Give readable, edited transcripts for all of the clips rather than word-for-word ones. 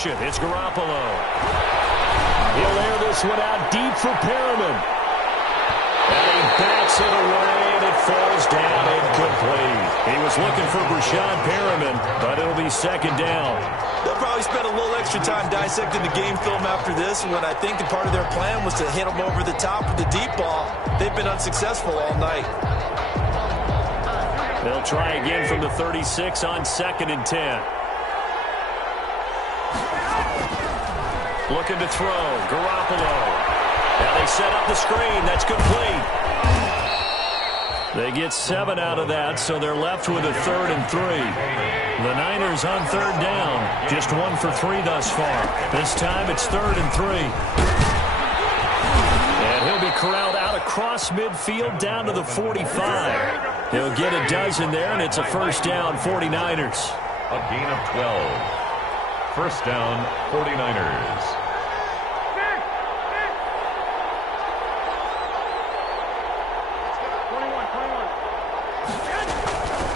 action. It's Garoppolo. He'll air this one out deep for Perriman. And he bats it away, and it falls down incomplete. He was looking for Brashad Perriman, but it'll be second down. They'll probably spend a little extra time dissecting the game film after this, when I think part of their plan was to hit them over the top with the deep ball. They've been unsuccessful all night. They'll try again from the 36 on 2nd and 10. Looking to throw. Garoppolo. Now they set up the screen. That's complete. They get 7 out of that, so they're left with a 3rd and 3. The Niners on 3rd down. Just 1 for 3 thus far. This time it's 3rd and 3. And he'll be corralled out across midfield down to the 45. He'll get a dozen there, and it's a first down, 49ers. A gain of 12. First down, 49ers.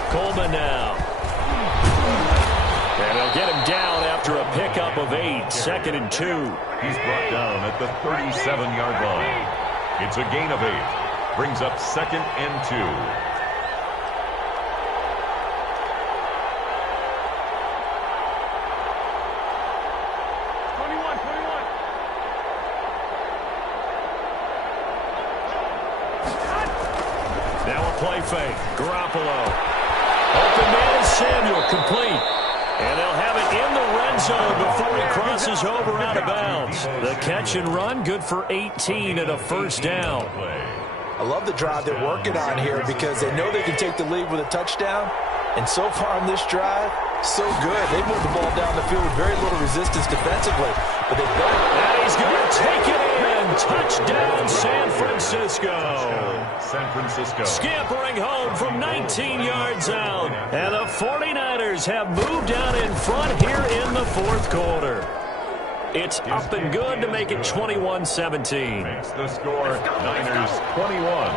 Coleman now. And they'll get him down after a pickup of 8. 2nd and 2. He's brought down at the 37-yard line. It's a gain of 8. Brings up 2nd and 2. Now a play fake. Garoppolo. Open man is Samuel, complete. And they'll have it in the red zone before he crosses over out of bounds. The catch and run, good for 18 and a first down. I love the drive they're working on here because they know they can take the lead with a touchdown. And so far on this drive, so good. They moved the ball down the field with very little resistance defensively. But they've done it. And he's going to take it in. Touchdown, San Francisco. San Francisco. Scampering home from 19 yards out. And the 49ers have moved out in front here in the 4th quarter. It's up and good to make it 21-17. Makes the score Niners 21.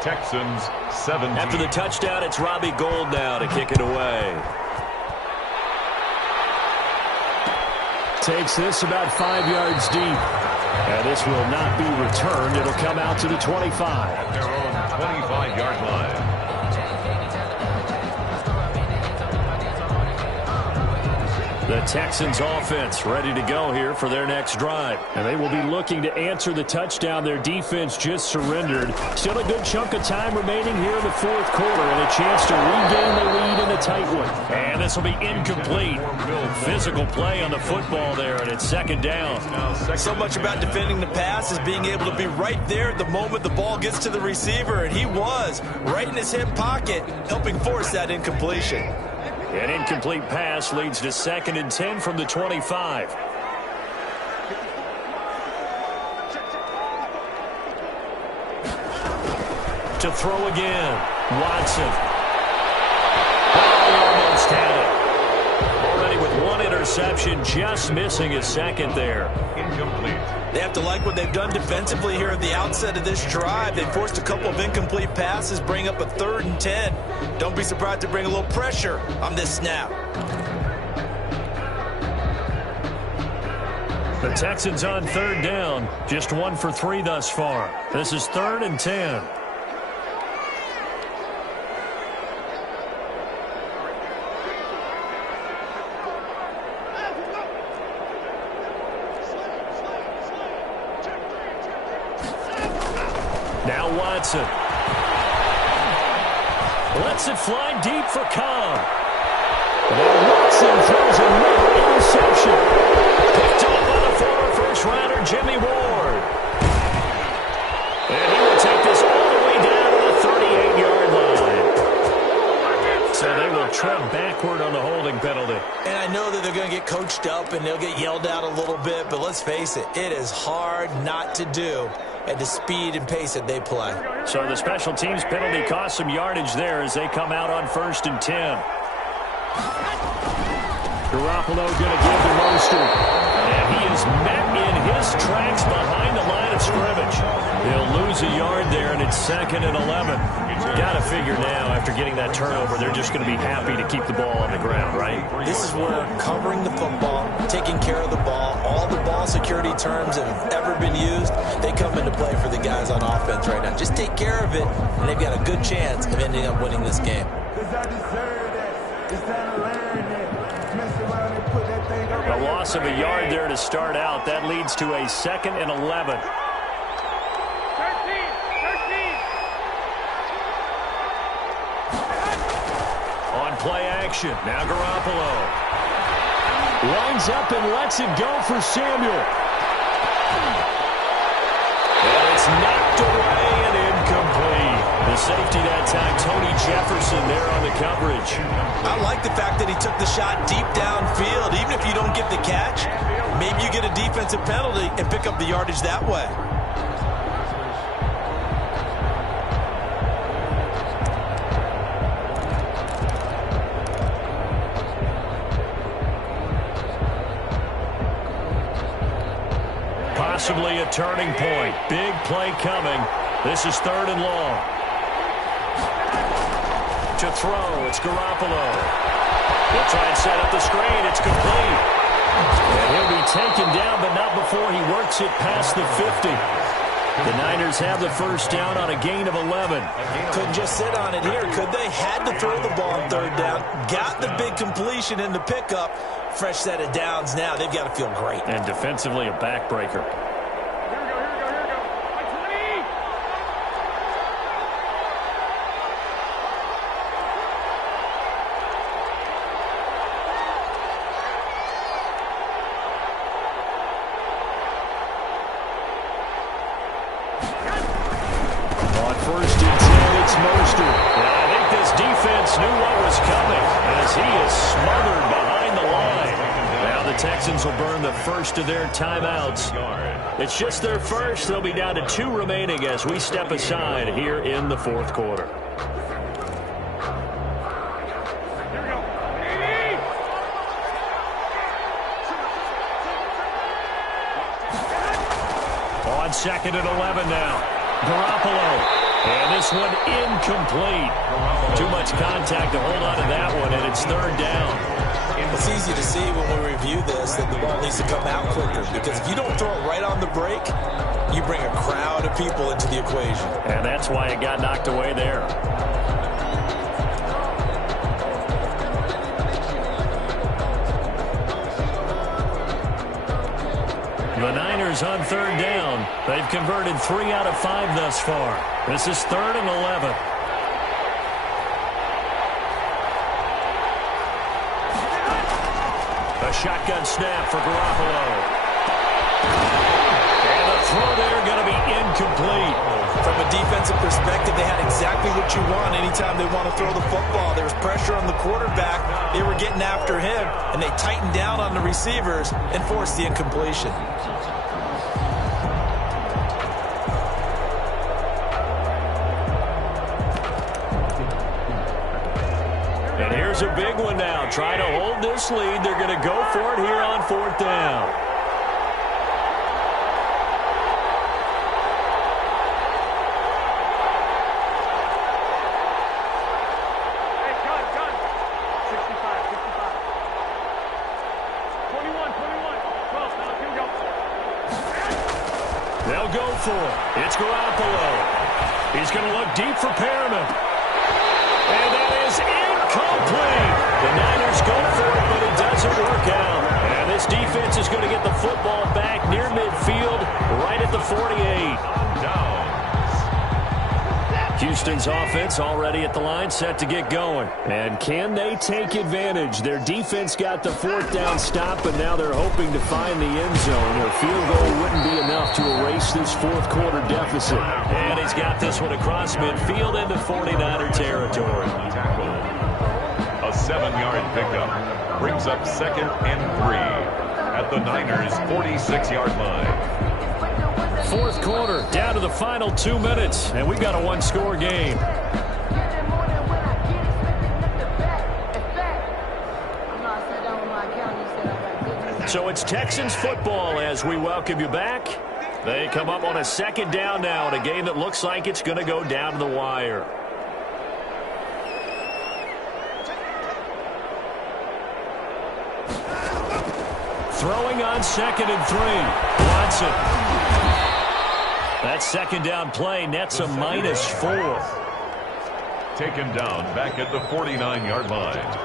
Texans 17. After the touchdown, it's Robbie Gould now to kick it away. Takes this about 5 yards deep. And this will not be returned. It'll come out to the 25. Their own 25-yard line. The Texans offense ready to go here for their next drive. And they will be looking to answer the touchdown their defense just surrendered. Still a good chunk of time remaining here in the 4th quarter and a chance to regain the lead in a tight one. And this will be incomplete. Physical play on the football there, and it's 2nd down. So much about defending the pass is being able to be right there the moment the ball gets to the receiver, and he was right in his hip pocket, helping force that incompletion. An incomplete pass leads to 2nd and 10 from the 25. To throw again. Watson. Almost had it. Already with 1 interception, just missing his 2nd there. Incomplete. They have to like what they've done defensively here at the outset of this drive. They forced a couple of incomplete passes, bring up a 3rd and 10. Don't be surprised to bring a little pressure on this snap. The Texans on 3rd down. Just 1 for 3 thus far. This is 3rd and 10. Now Watson. Lets it fly deep for Cobb. Now Watson throws another interception. Picked up by the former first-rounder Jimmy Ward. And he will take this all the way down to the 38-yard line. So they will tread backward on the holding penalty. And I know that they're going to get coached up and they'll get yelled at a little bit, but let's face it, it is hard not to do at the speed and pace that they play. So the special teams penalty cost some yardage there as they come out on 1st and 10. Garoppolo going to give to Mostert. And he is met in his tracks behind the line of scrimmage. He'll lose a yard there, and It's 2nd and 11. Got to figure now, after getting that turnover, they're just going to be happy to keep the ball on the ground, right? This is where covering the football, taking care of the ball, all the ball security terms that have ever been used, they come into play for the guys on offense right now. Just take care of it, and they've got a good chance of ending up winning this game. A loss of a yard there to start out. That leads to a 2nd and 11. On play action, now Garoppolo. Lines up and lets it go for Samuel. And it's knocked away and incomplete. The safety that time, Tony Jefferson there on the coverage. I like the fact that he took the shot deep downfield. Even if you don't get the catch, maybe you get a defensive penalty and pick up the yardage that way. Possibly a turning point. Big play coming. This is 3rd and long. To throw, it's Garoppolo. He'll try and set up the screen. It's complete. And he'll be taken down, but not before he works it past the 50. The Niners have the first down on a gain of 11. Couldn't just sit on it here, could they? Had to throw the ball on 3rd down. Got the big completion in the pickup. Fresh set of downs now. They've got to feel great. And defensively, a backbreaker. Texans will burn the first of their timeouts. It's just their first. They'll be down to 2 remaining as we step aside here in the 4th quarter. On 2nd and 11 now. Garoppolo. And this one incomplete. Too much contact to hold on to that one, and it's 3rd down. It's easy to see when we review this that the ball needs to come out quicker, because if you don't throw it right on the break, you bring a crowd of people into the equation. And that's why it got knocked away there. The Niners on 3rd down. They've converted 3 out of 5 thus far. This is 3rd and 11. A shotgun snap for Garoppolo. And the throw there going to be incomplete. From a defensive perspective, they had exactly what you want anytime they want to throw the football. There was pressure on the quarterback. They were getting after him, and they tightened down on the receivers and forced the incompletion. And here's a big one now. Trying to hold this lead. They're going to go for it here on 4th down. Hey, gun. 65. 21. 12. Now, here we go. They'll go for it. It's Garoppolo. He's going to look deep for Perriman. And that is incomplete. The Niners go for it, but it doesn't work out. And this defense is going to get the football back near midfield, right at the 48. Houston's offense already at the line, set to get going. And can they take advantage? Their defense got the 4th down stop, but now they're hoping to find the end zone. A field goal wouldn't be enough to erase this 4th quarter deficit. And he's got this one across midfield into 49er territory. A 7-yard pickup brings up 2nd and 3 at the Niners' 46-yard line. 4th quarter, down to the final 2 minutes, and we've got a 1-score game. So it's Texans football as we welcome you back. They come up on a second down now in a game that looks like it's going to go down to the wire. Throwing on 2nd and 3. Watson. That second down play nets a -4. Taken down back at the 49-yard line.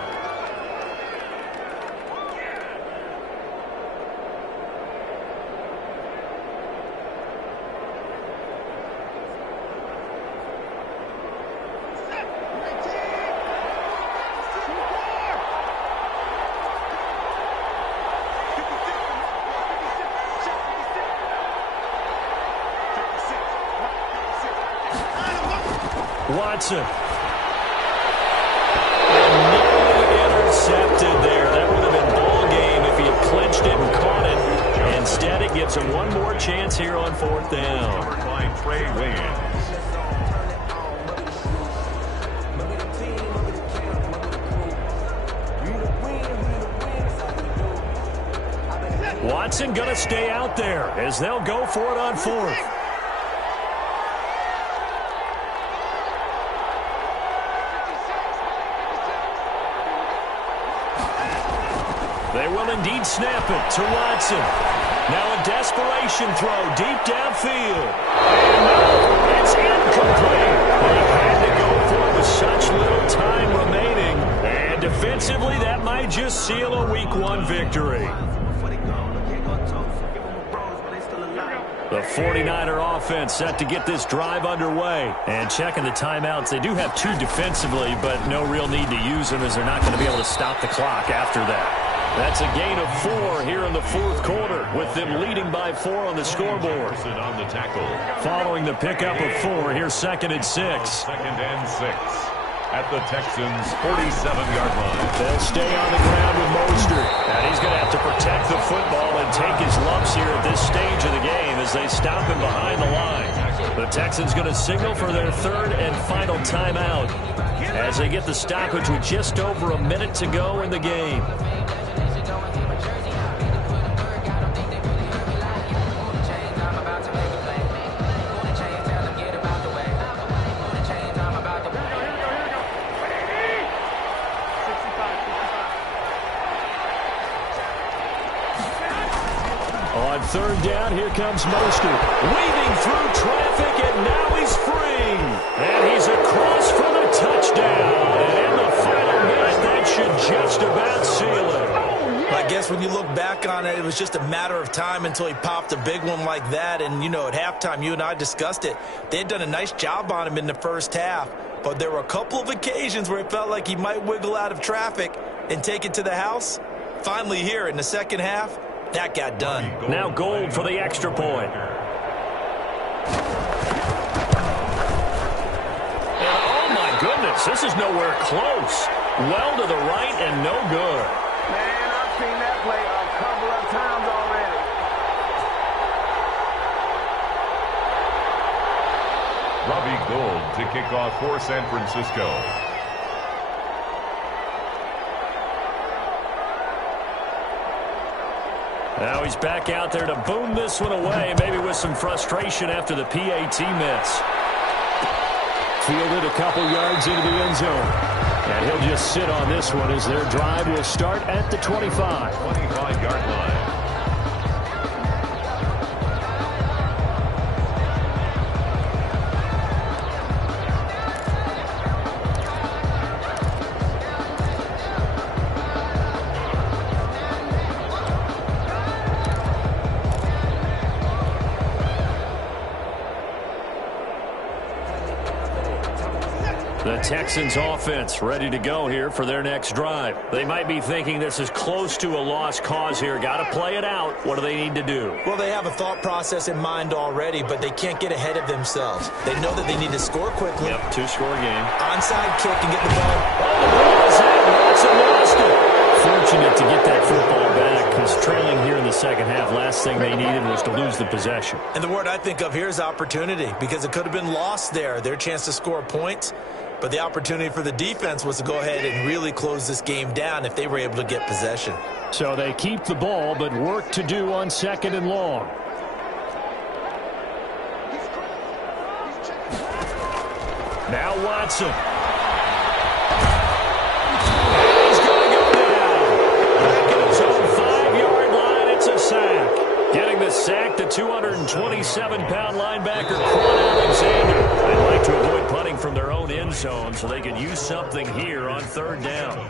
Watson. And nearly intercepted there. That would have been ball game if he had clinched it and caught it. Instead, it gives him one more chance here on 4th down. Covered by Trey Waynes. Watson going to stay out there as they'll go for it on 4th. They will indeed snap it to Watson. Now a desperation throw deep downfield. And no, it's incomplete. They had to go for it with such little time remaining. And defensively, that might just seal a Week 1 victory. The 49er offense set to get this drive underway. And checking the timeouts, they do have 2 defensively, but no real need to use them as they're not going to be able to stop the clock after that. That's a gain of 4 here in the 4th quarter, with them leading by 4 on the scoreboard. On the tackle. Following the pickup of 4, here's 2nd and 6. 2nd and 6 at the Texans' 47-yard line. They'll stay on the ground with Mostert. And he's going to have to protect the football and take his lumps here at this stage of the game as they stop him behind the line. The Texans going to signal for their 3rd and final timeout as they get the stoppage with just over a minute to go in the game. On 3rd down, here comes Mostert. Weaving through traffic, and now he's free. And he's across for the touchdown. And in the final minute, that should just about seal it. I guess when you look back on it, it was just a matter of time until he popped a big one like that. And, you know, at halftime, you and I discussed it. They had done a nice job on him in the first half. But there were a couple of occasions where it felt like he might wiggle out of traffic and take it to the house. Finally here in the second half, that got done. Now Gold for the extra point. And oh my goodness, this is nowhere close. Well to the right and no good. Man, I've seen that play a couple of times already. Robbie Gould to kick off for San Francisco. Now he's back out there to boom this one away, maybe with some frustration after the PAT miss. Fielded a couple yards into the end zone. And he'll just sit on this one as their drive will start at the 25. 25-yard line. The Texans offense ready to go here for their next drive. They might be thinking this is close to a lost cause here. Got to play it out. What do they need to do? Well, they have a thought process in mind already, but they can't get ahead of themselves. They know that they need to score quickly. Yep, 2-score game. Onside kick and get the ball. Oh, the ball is out. Watson lost it. Fortunate to get that football back because trailing here in the second half, last thing they needed was to lose the possession. And the word I think of here is opportunity because it could have been lost there. Their chance to score points. But the opportunity for the defense was to go ahead and really close this game down if they were able to get possession. So they keep the ball, but work to do on 2nd and long. Now Watson. And he's going to go down. Back at his own 5-yard line, it's a sack. Getting the sack, the 227-pound linebacker, Quan Alexander. They'd like to avoid punting from their own end zone so they can use something here on 3rd down.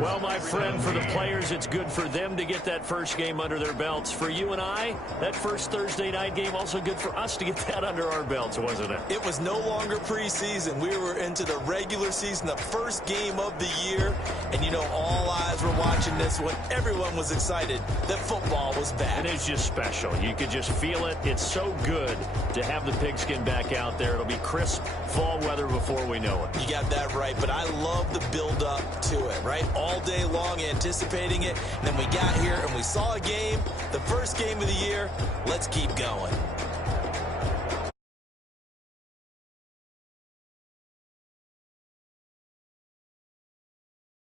Well, my friend, for the players, it's good for them to get that first game under their belts. For you and I, that first Thursday night game, also good for us to get that under our belts, wasn't it? It was no longer preseason. We were into the regular season, the first game of the year. And, you know, all eyes were watching this when everyone was excited that football was back. And it's just special. You could just feel it. It's so good to have the pigskin back out there. It'll be crisp fall weather before we know it. You got that right, but I love the build-up to it, right? All day long anticipating it. And then we got here and we saw a game, the first game of the year. Let's keep going.